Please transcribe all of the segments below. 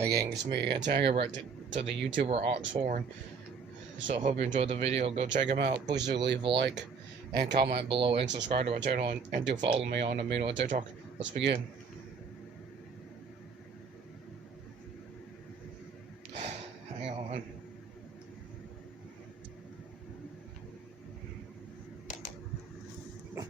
Again, it's me again, tagging right to the YouTuber Oxhorn. So hope you enjoyed the video. Go check him out. Please do leave a like and comment below and subscribe to my channel and do follow me on the Amino and TikTok. Let's begin. Hang on.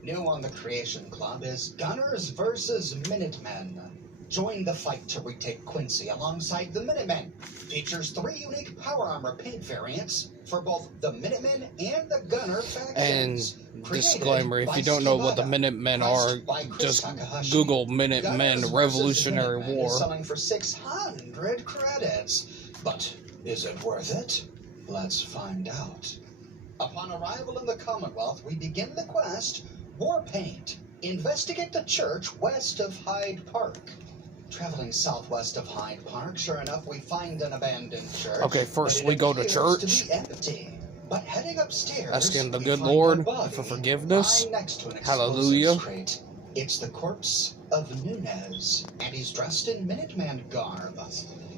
New on the Creation Club is Gunners versus Minutemen. Join the fight to retake Quincy alongside the Minutemen. Features 3 unique power armor paint variants for both the Minutemen and the Gunner factions. And disclaimer, if you don't know what the Minutemen are, just Google Minutemen Revolutionary War. Selling for 600 credits. But is it worth it? Let's find out. Upon arrival in the Commonwealth, we begin the quest, War Paint. Investigate the church west of Hyde Park. Traveling southwest of Hyde Park, sure enough, we find an abandoned church. Okay, first we go to church. To be empty. But heading upstairs, asking the good Lord for forgiveness. Hallelujah. Crate. It's the corpse of Nunez, and he's dressed in Minuteman garb.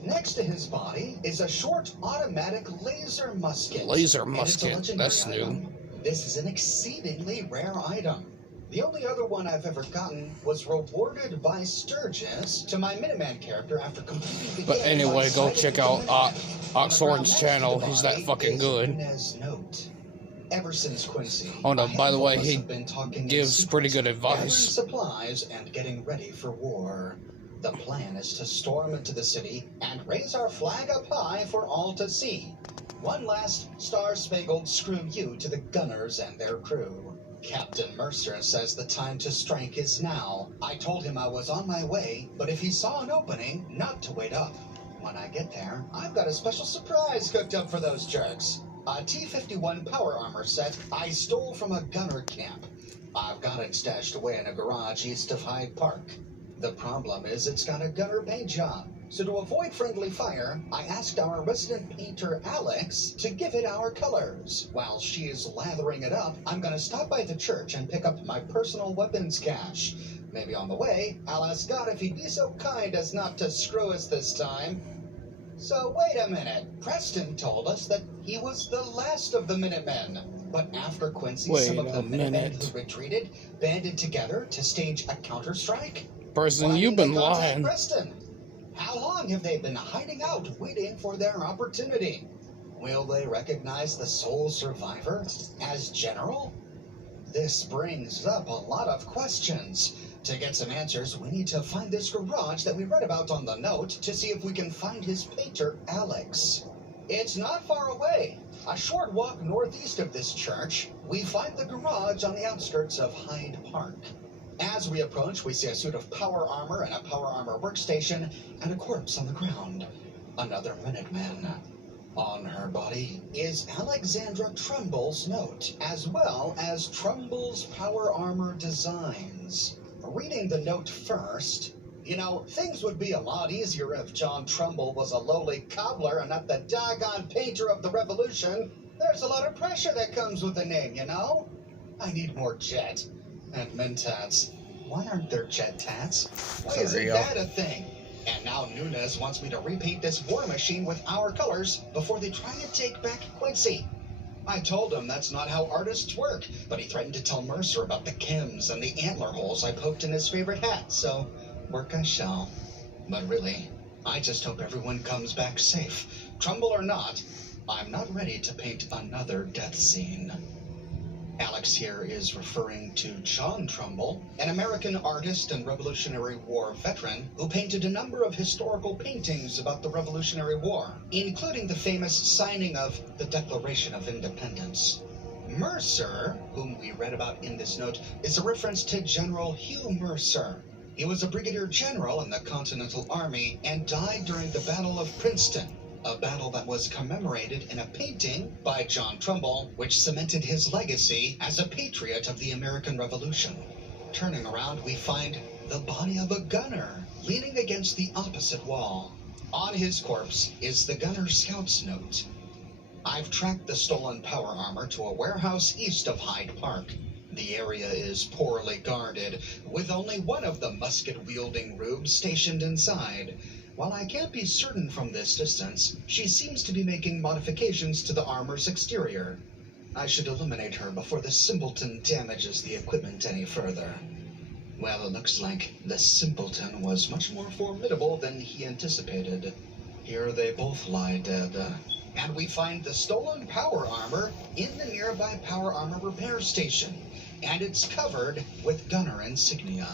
Next to his body is a short automatic laser musket. Laser musket, that's new. This is an exceedingly rare item. The only other one I've ever gotten was rewarded by Sturgis to my Minuteman character after completing the game. But anyway, go check out Oxhorn's channel. He's that fucking good. Note. Ever since Quincy, oh no, by the way, he gives pretty good gathering advice. Supplies and getting ready for war. The plan is to storm into the city and raise our flag up high for all to see. One last star-spangled screw you to the Gunners and their crew. Captain Mercer says the time to strike is now. I told him I was on my way, but if he saw an opening, not to wait up. When I get there, I've got a special surprise cooked up for those jerks. A T-51 power armor set I stole from a gunner camp. I've got it stashed away in a garage east of Hyde Park. The problem is it's got a gunner paint job. So to avoid friendly fire, I asked our resident painter Alex to give it our colors. While she's lathering it up, I'm gonna stop by the church and pick up my personal weapons cache. Maybe on the way, I'll ask God if he'd be so kind as not to screw us this time. So wait a minute, Preston told us that he was the last of the Minutemen. But after Quincy, some of the Minutemen who retreated banded together to stage a counter-strike? Preston, you've been lying. Preston? How long have they been hiding out, waiting for their opportunity? Will they recognize the sole survivor as General? This brings up a lot of questions. To get some answers, we need to find this garage that we read about on the note to see if we can find his painter, Alex. It's not far away. A short walk northeast of this church, we find the garage on the outskirts of Hyde Park. As we approach, we see a suit of power armor and a power armor workstation and a corpse on the ground. Another Minuteman. On her body is Alexandra Trumbull's note, as well as Trumbull's power armor designs. Reading the note first, you know, things would be a lot easier if John Trumbull was a lowly cobbler and not the doggone painter of the Revolution. There's a lot of pressure that comes with the name, you know? I need more jet. And mentats. Why aren't there jet tats? Why isn't that a thing? And now Nunez wants me to repaint this war machine with our colors before they try to take back Quincy. I told him that's not how artists work, but he threatened to tell Mercer about the chems and the antler holes I poked in his favorite hat, so work I shall. But really, I just hope everyone comes back safe. Trumbull or not, I'm not ready to paint another death scene. Alex here is referring to John Trumbull, an American artist and Revolutionary War veteran who painted a number of historical paintings about the Revolutionary War, including the famous signing of the Declaration of Independence. Mercer, whom we read about in this note, is a reference to General Hugh Mercer. He was a brigadier general in the Continental Army and died during the Battle of Princeton, a battle that was commemorated in a painting by John Trumbull, which cemented his legacy as a patriot of the American Revolution. Turning around, we find the body of a gunner leaning against the opposite wall. On his corpse is the gunner scout's note. I've tracked the stolen power armor to a warehouse east of Hyde Park. The area is poorly guarded, with only one of the musket-wielding rubes stationed inside. While I can't be certain from this distance, she seems to be making modifications to the armor's exterior. I should eliminate her before the simpleton damages the equipment any further. Well, it looks like the simpleton was much more formidable than he anticipated. Here they both lie dead. And we find the stolen power armor in the nearby power armor repair station, and it's covered with gunner insignia.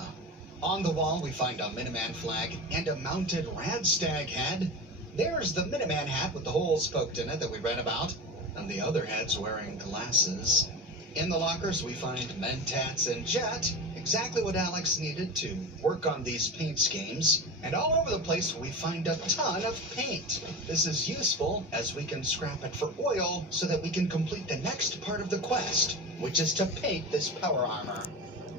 On the wall, we find a Minuteman flag and a mounted Radstag head. There's the Minuteman hat with the holes poked in it that we read about, and the other head's wearing glasses. In the lockers, we find Mentats and Jet, exactly what Alex needed to work on these paint schemes. And all over the place, we find a ton of paint. This is useful as we can scrap it for oil so that we can complete the next part of the quest, which is to paint this power armor.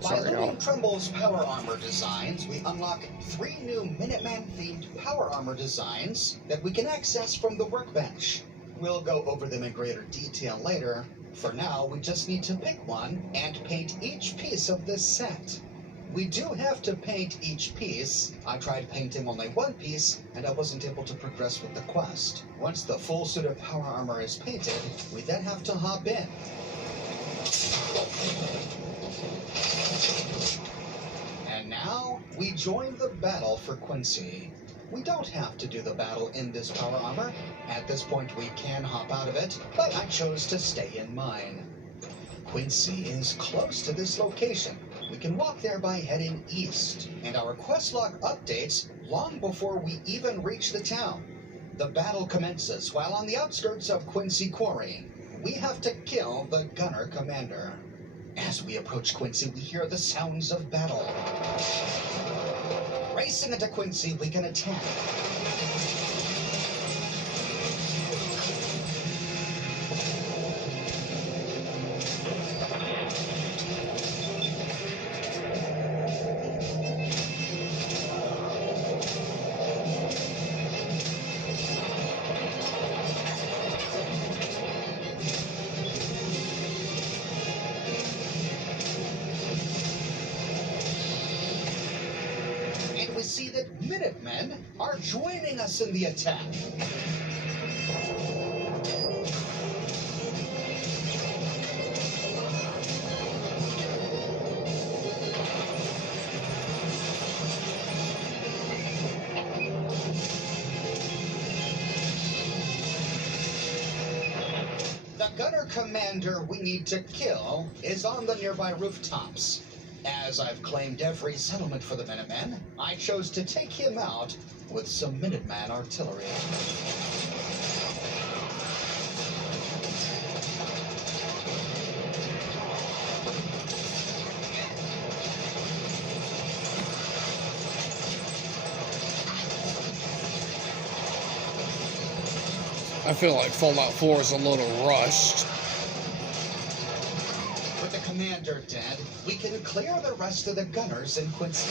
By learning Tremble's power armor designs, we unlock 3 new Minuteman-themed power armor designs that we can access from the workbench. We'll go over them in greater detail later. For now, we just need to pick one and paint each piece of this set. We do have to paint each piece. I tried painting only one piece, and I wasn't able to progress with the quest. Once the full suit of power armor is painted, we then have to hop in. And now, we join the battle for Quincy. We don't have to do the battle in this power armor. At this point, we can hop out of it, but I chose to stay in mine. Quincy is close to this location. We can walk there by heading east, and our quest log updates long before we even reach the town. The battle commences while on the outskirts of Quincy Quarry. We have to kill the gunner commander. As we approach Quincy, we hear the sounds of battle. Racing into Quincy, we can attack. We see that Minutemen are joining us in the attack. The gunner commander we need to kill is on the nearby rooftops. As I've claimed every settlement for the Minutemen, I chose to take him out with some Minuteman artillery. I feel like Fallout 4 is a little rushed. With the commander dead, we can clear the rest of the gunners in Quincy.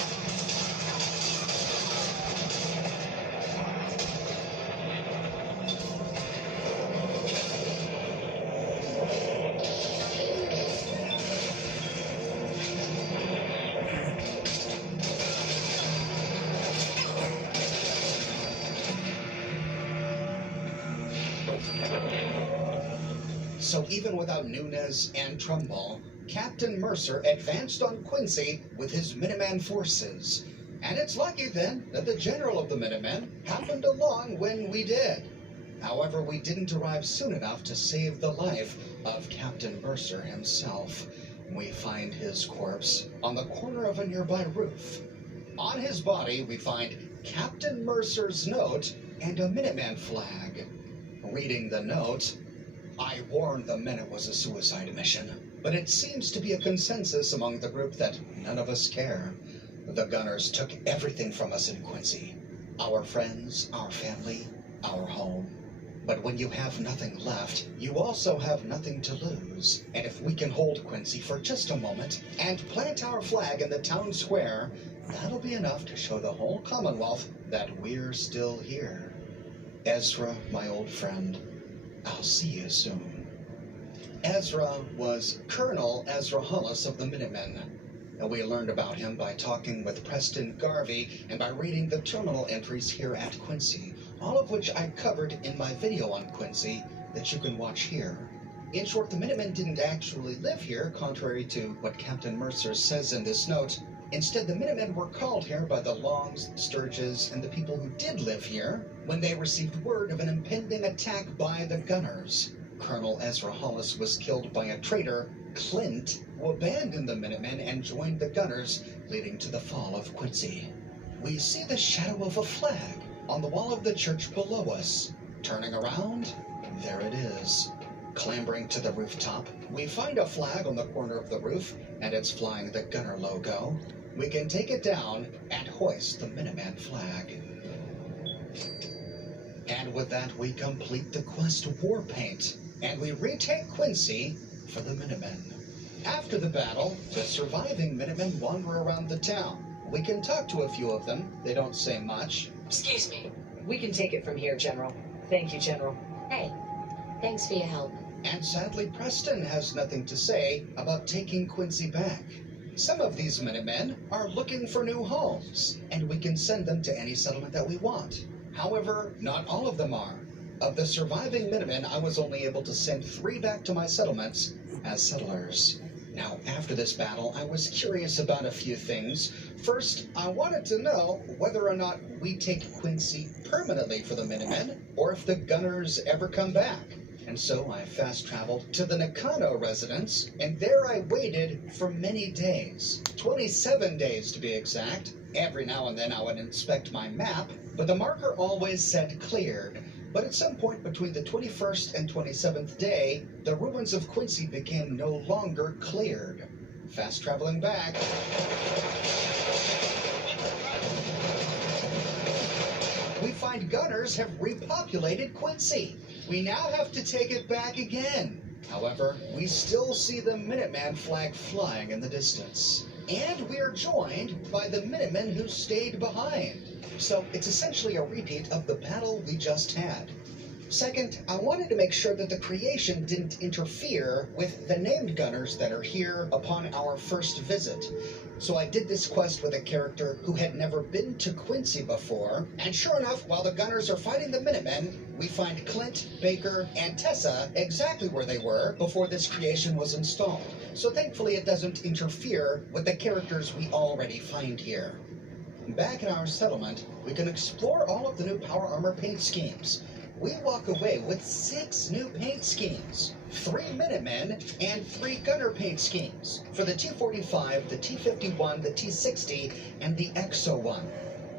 So even without Nunez and Trumbull, Captain Mercer advanced on Quincy with his Minuteman forces. And it's lucky then that the general of the Minutemen happened along when we did. However, we didn't arrive soon enough to save the life of Captain Mercer himself. We find his corpse on the corner of a nearby roof. On his body, we find Captain Mercer's note and a Minuteman flag. Reading the note, I warned the men it was a suicide mission, but it seems to be a consensus among the group that none of us care. The gunners took everything from us in Quincy. Our friends, our family, our home. But when you have nothing left, you also have nothing to lose. And if we can hold Quincy for just a moment and plant our flag in the town square, that'll be enough to show the whole Commonwealth that we're still here. Ezra, my old friend, I'll see you soon. Ezra was Colonel Ezra Hollis of the Minutemen. And we learned about him by talking with Preston Garvey and by reading the terminal entries here at Quincy, all of which I covered in my video on Quincy that you can watch here. In short, the Minutemen didn't actually live here, contrary to what Captain Mercer says in this note. Instead, the Minutemen were called here by the Longs, Sturges, and the people who did live here when they received word of an impending attack by the Gunners. Colonel Ezra Hollis was killed by a traitor, Clint, who abandoned the Minutemen and joined the Gunners, leading to the fall of Quincy. We see the shadow of a flag on the wall of the church below us. Turning around, there it is. Clambering to the rooftop, we find a flag on the corner of the roof, and it's flying the Gunner logo. We can take it down and hoist the Minuteman flag. And with that, we complete the quest War Paint, and we retake Quincy for the Minutemen. After the battle, the surviving Minutemen wander around the town. We can talk to a few of them. They don't say much. Excuse me. We can take it from here, General. Thank you, General. Hey, thanks for your help. And sadly, Preston has nothing to say about taking Quincy back. Some of these Minutemen are looking for new homes, and we can send them to any settlement that we want. However, not all of them are. Of the surviving Minutemen, I was only able to send 3 back to my settlements as settlers. Now, after this battle, I was curious about a few things. First, I wanted to know whether or not we take Quincy permanently for the Minutemen, or if the Gunners ever come back. And so I fast-traveled to the Nakano residence, and there I waited for many days. 27 days to be exact. Every now and then I would inspect my map, but the marker always said cleared. But at some point between the 21st and 27th day, the ruins of Quincy became no longer cleared. Fast-traveling back, we find Gunners have repopulated Quincy. We now have to take it back again. However, we still see the Minuteman flag flying in the distance. And we are joined by the Minutemen who stayed behind. So it's essentially a repeat of the battle we just had. Second, I wanted to make sure that the creation didn't interfere with the named Gunners that are here upon our first visit. So I did this quest with a character who had never been to Quincy before, and sure enough, while the Gunners are fighting the Minutemen, we find Clint, Baker, and Tessa exactly where they were before this creation was installed. So thankfully it doesn't interfere with the characters we already find here. Back in our settlement, we can explore all of the new power armor paint schemes. We walk away with 6 new paint schemes, 3 Minutemen, and 3 Gunner paint schemes for the T-45, the T-51, the T-60, and the XO-1.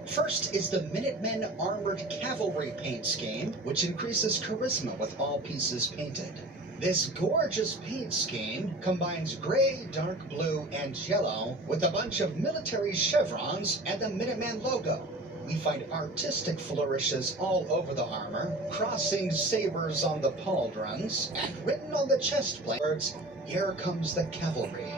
First is the Minutemen Armored Cavalry paint scheme, which increases charisma with all pieces painted. This gorgeous paint scheme combines gray, dark blue, and yellow with a bunch of military chevrons and the Minuteman logo. We find artistic flourishes all over the armor, crossing sabers on the pauldrons, and written on the chest plate words, "Here comes the cavalry."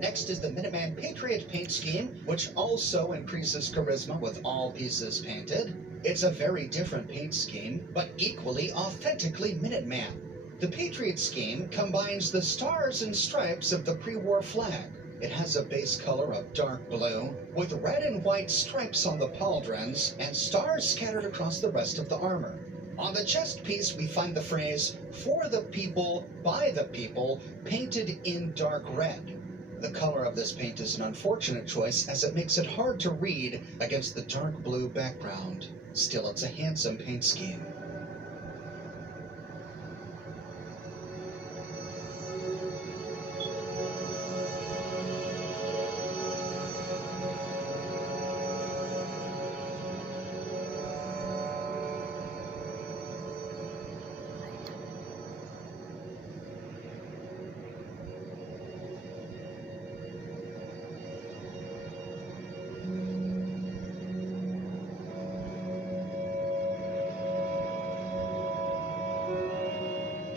Next is the Minuteman Patriot paint scheme, which also increases charisma with all pieces painted. It's a very different paint scheme, but equally authentically Minuteman. The Patriot scheme combines the stars and stripes of the pre-war flag. It has a base color of dark blue, with red and white stripes on the pauldrons, and stars scattered across the rest of the armor. On the chest piece, we find the phrase, "For the people, by the people," painted in dark red. The color of this paint is an unfortunate choice as it makes it hard to read against the dark blue background. Still, it's a handsome paint scheme.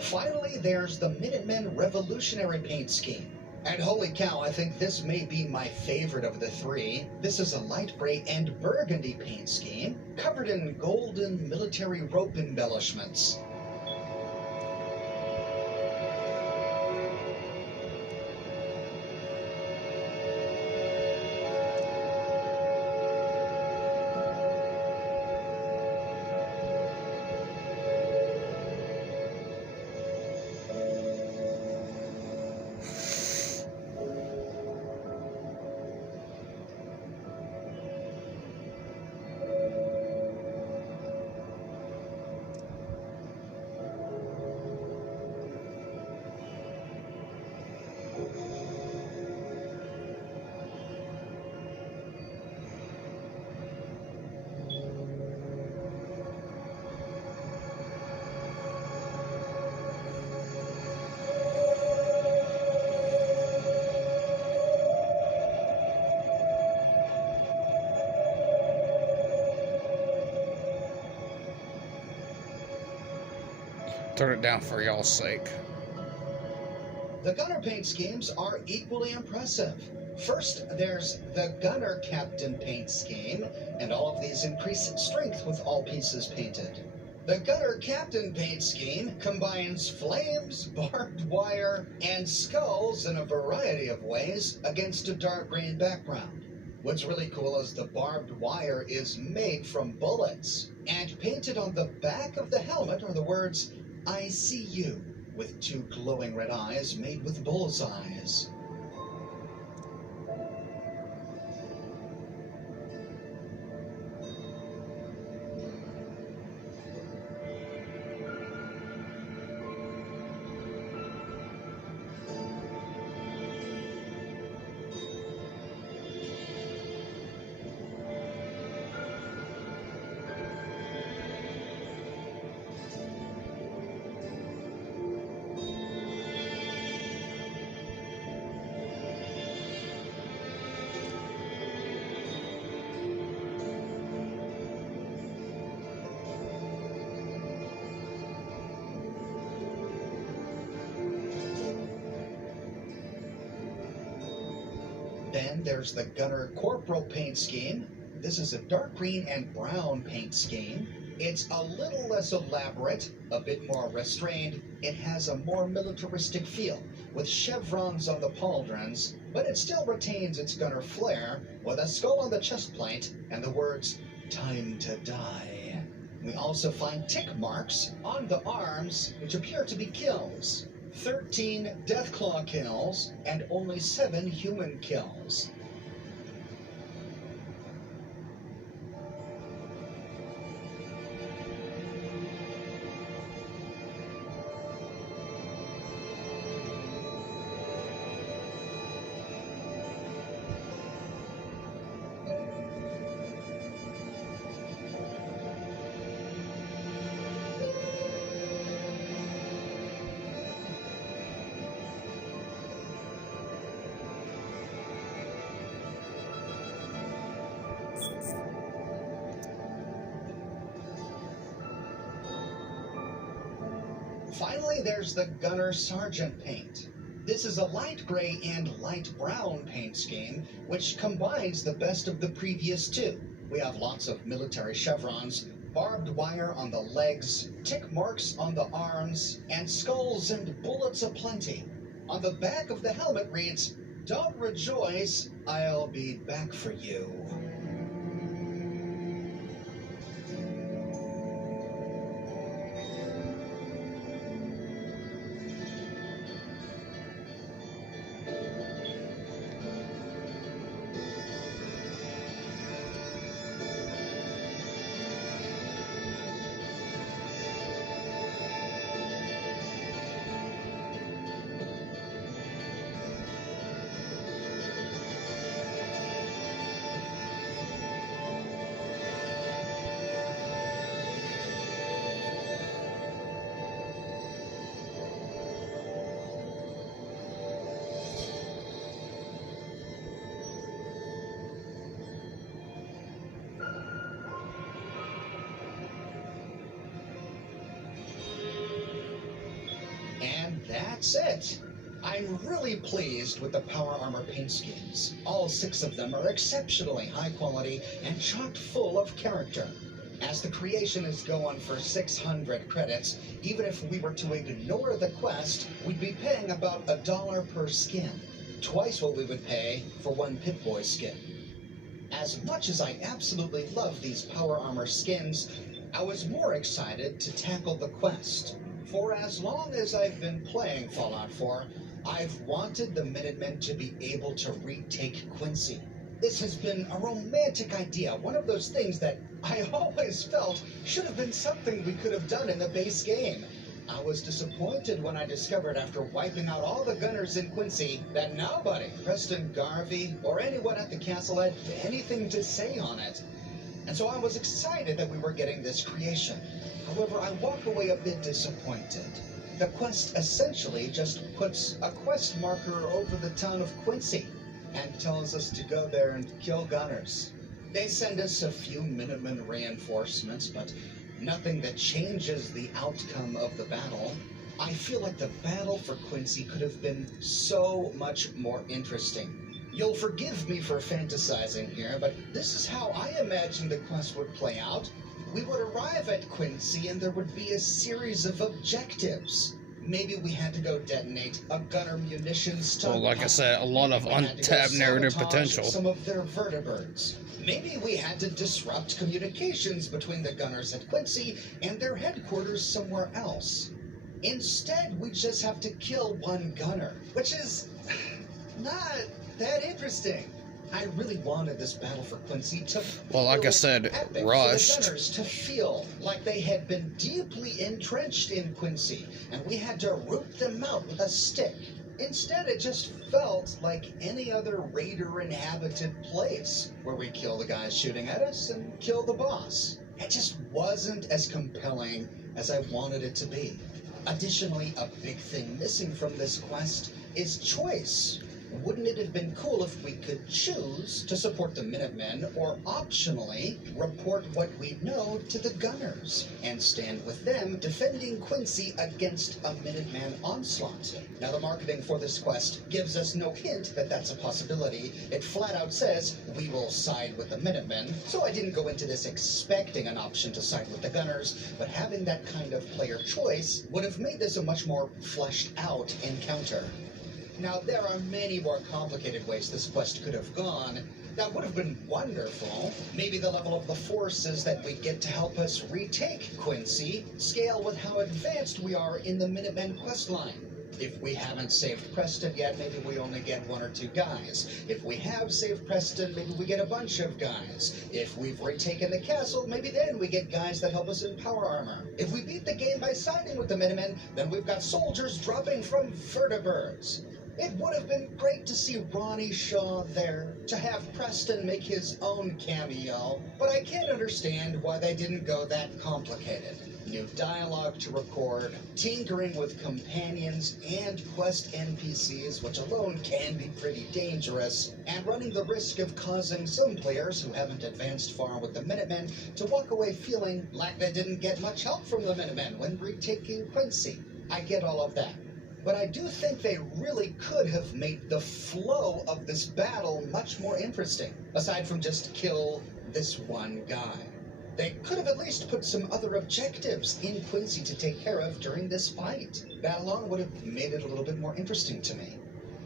Finally, there's the Minutemen Revolutionary Paint Scheme. And holy cow, I think this may be my favorite of the three. This is a light gray and burgundy paint scheme covered in golden military rope embellishments. Turn it down for y'all's sake. The gunner paint schemes are equally impressive. First, there's the gunner captain paint scheme, and all of these increase strength with all pieces painted. The gunner captain paint scheme combines flames, barbed wire, and skulls in a variety of ways against a dark green background. What's really cool is the barbed wire is made from bullets, and painted on the back of the helmet are the words, "I see you," with two glowing red eyes made with bullseyes. Then there's the gunner corporal paint scheme. This is a dark green and brown paint scheme. It's a little less elaborate, a bit more restrained. It has a more militaristic feel, with chevrons on the pauldrons, but it still retains its gunner flair, with a skull on the chest plate and the words, "Time to die." We also find tick marks on the arms, which appear to be kills. 13 Deathclaw kills and only 7 human kills. Finally, there's the gunner sergeant paint. This is a light gray and light brown paint scheme, which combines the best of the previous two. We have lots of military chevrons, barbed wire on the legs, tick marks on the arms, and skulls and bullets aplenty. On the back of the helmet reads, "Don't rejoice, I'll be back for you." And that's it. I'm really pleased with the power armor paint schemes. All 6 of them are exceptionally high quality and chock full of character. As the creation is going for 600 credits, even if we were to ignore the quest, we'd be paying about $1 per skin. Twice what we would pay for one Pip-Boy skin. As much as I absolutely love these power armor skins, I was more excited to tackle the quest. For as long as I've been playing Fallout 4, I've wanted the Minutemen to be able to retake Quincy. This has been a romantic idea, one of those things that I always felt should have been something we could have done in the base game. I was disappointed when I discovered after wiping out all the gunners in Quincy that nobody, Preston Garvey, or anyone at the castle had anything to say on it. And so I was excited that we were getting this creation. However, I walk away a bit disappointed. The quest essentially just puts a quest marker over the town of Quincy and tells us to go there and kill gunners. They send us a few Minutemen reinforcements, but nothing that changes the outcome of the battle. I feel like the battle for Quincy could have been so much more interesting. You'll forgive me for fantasizing here, but this is how I imagined the quest would play out. We would arrive at Quincy and there would be a series of objectives. Maybe we had to go detonate a gunner munitions stockpile. Well, like I said, a lot of untapped narrative potential. Some of their vertibirds. Maybe we had to disrupt communications between the gunners at Quincy and their headquarters somewhere else. Instead, we just have to kill one gunner, which is not that interesting. I really wanted this battle for Quincy to well, like I said, epic rushed. for the gunners to feel like they had been deeply entrenched in Quincy, and we had to root them out with a stick. Instead, it just felt like any other raider-inhabited place, where we kill the guys shooting at us and kill the boss. It just wasn't as compelling as I wanted it to be. Additionally, a big thing missing from this quest is choice. Wouldn't it have been cool if we could choose to support the Minutemen or optionally report what we know to the Gunners and stand with them defending Quincy against a Minuteman onslaught? Now, the marketing for this quest gives us no hint that that's a possibility. It flat out says we will side with the Minutemen, so I didn't go into this expecting an option to side with the Gunners, but having that kind of player choice would have made this a much more fleshed out encounter. Now, there are many more complicated ways this quest could have gone. That would have been wonderful. Maybe the level of the forces that we get to help us retake Quincy scale with how advanced we are in the Minutemen questline. If we haven't saved Preston yet, maybe we only get 1 or 2 guys. If we have saved Preston, maybe we get a bunch of guys. If we've retaken the castle, maybe then we get guys that help us in power armor. If we beat the game by siding with the Minutemen, then we've got soldiers dropping from vertibirds. It would have been great to see Ronnie Shaw there, to have Preston make his own cameo, but I can't understand why they didn't go that complicated. New dialogue to record, tinkering with companions and quest NPCs, which alone can be pretty dangerous, and running the risk of causing some players who haven't advanced far with the Minutemen to walk away feeling like they didn't get much help from the Minutemen when retaking Quincy. I get all of that. But I do think they really could have made the flow of this battle much more interesting, aside from just kill this one guy. They could have at least put some other objectives in Quincy to take care of during this fight. That alone would have made it a little bit more interesting to me.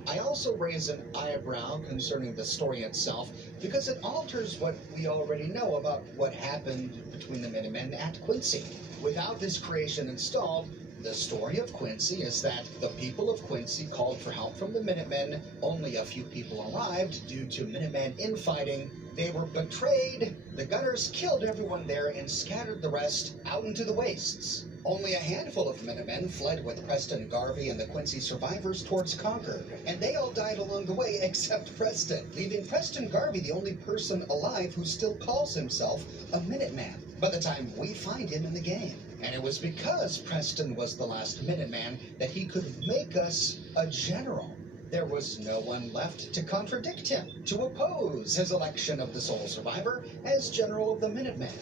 I also raise an eyebrow concerning the story itself, because it alters what we already know about what happened between the Minutemen at Quincy. Without this creation installed, the story of Quincy is that the people of Quincy called for help from the Minutemen. Only a few people arrived due to Minuteman infighting. They were betrayed. The Gunners killed everyone there and scattered the rest out into the wastes. Only a handful of Minutemen fled with Preston Garvey and the Quincy survivors towards Concord, and they all died along the way except Preston, leaving Preston Garvey the only person alive who still calls himself a Minuteman by the time we find him in the game. And it was because Preston was the last Minuteman that he could make us a general. There was no one left to contradict him, to oppose his election of the sole survivor as general of the Minutemen.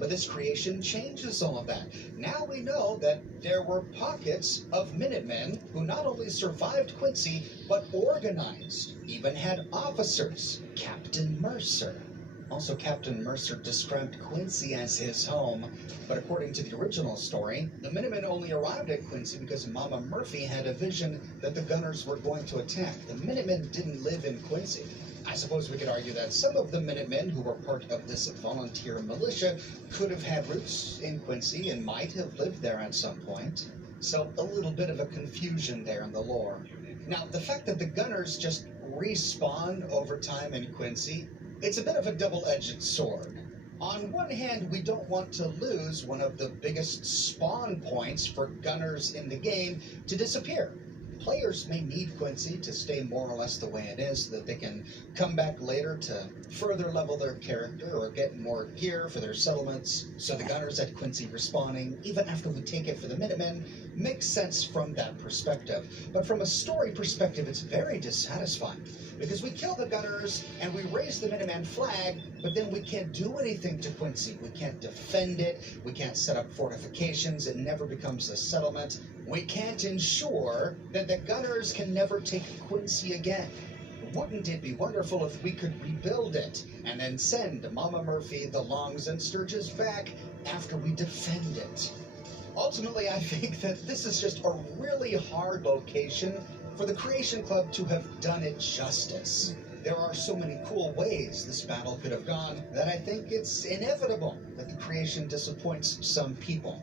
But this creation changes all of that. Now we know that there were pockets of Minutemen who not only survived Quincy, but organized, even had officers. Captain Mercer. Also, Captain Mercer described Quincy as his home, but according to the original story, the Minutemen only arrived at Quincy because Mama Murphy had a vision that the Gunners were going to attack. The Minutemen didn't live in Quincy. I suppose we could argue that some of the Minutemen who were part of this volunteer militia could have had roots in Quincy and might have lived there at some point. So a little bit of a confusion there in the lore. Now, the fact that the Gunners just respawn over time in Quincy, it's a bit of a double-edged sword. On one hand, we don't want to lose one of the biggest spawn points for Gunners in the game to disappear. Players may need Quincy to stay more or less the way it is so that they can come back later to further level their character or get more gear for their settlements. So the Gunners at Quincy respawning, even after we take it for the Minutemen, makes sense from that perspective. But from a story perspective, it's very dissatisfying. Because we kill the Gunners and we raise the Minuteman flag, but then we can't do anything to Quincy. We can't defend it. We can't set up fortifications. It never becomes a settlement. We can't ensure that the Gunners can never take Quincy again. Wouldn't it be wonderful if we could rebuild it and then send Mama Murphy, the Longs, and Sturges back after we defend it? Ultimately, I think that this is just a really hard location for the Creation Club to have done it justice. There are so many cool ways this battle could have gone that I think it's inevitable that the creation disappoints some people.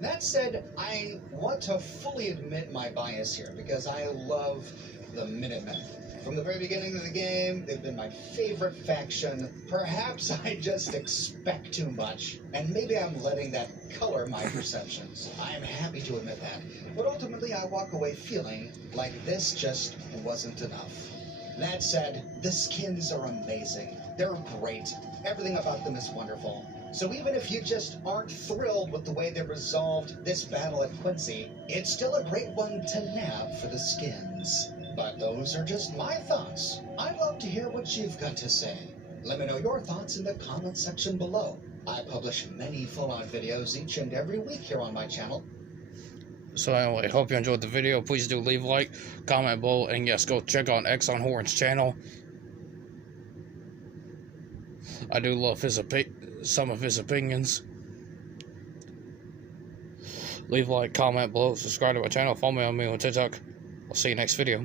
That said, I want to fully admit my bias here because I love the Minutemen. From the very beginning of the game, they've been my favorite faction. Perhaps I just expect too much, and maybe I'm letting that color my perceptions. I am happy to admit that. But ultimately, I walk away feeling like this just wasn't enough. That said, the skins are amazing. They're great. Everything about them is wonderful. So even if you just aren't thrilled with the way they resolved this battle at Quincy, it's still a great one to nab for the skins. But those are just my thoughts. I'd love to hear what you've got to say. Let me know your thoughts in the comment section below. I publish many Fallout videos each and every week here on my channel. So anyway, hope you enjoyed the video. Please do leave a like, comment below, and yes, go check out Oxhorn's channel. I do love some of his opinions. Leave a like, comment below, subscribe to my channel, follow me on TikTok. I'll see you next video.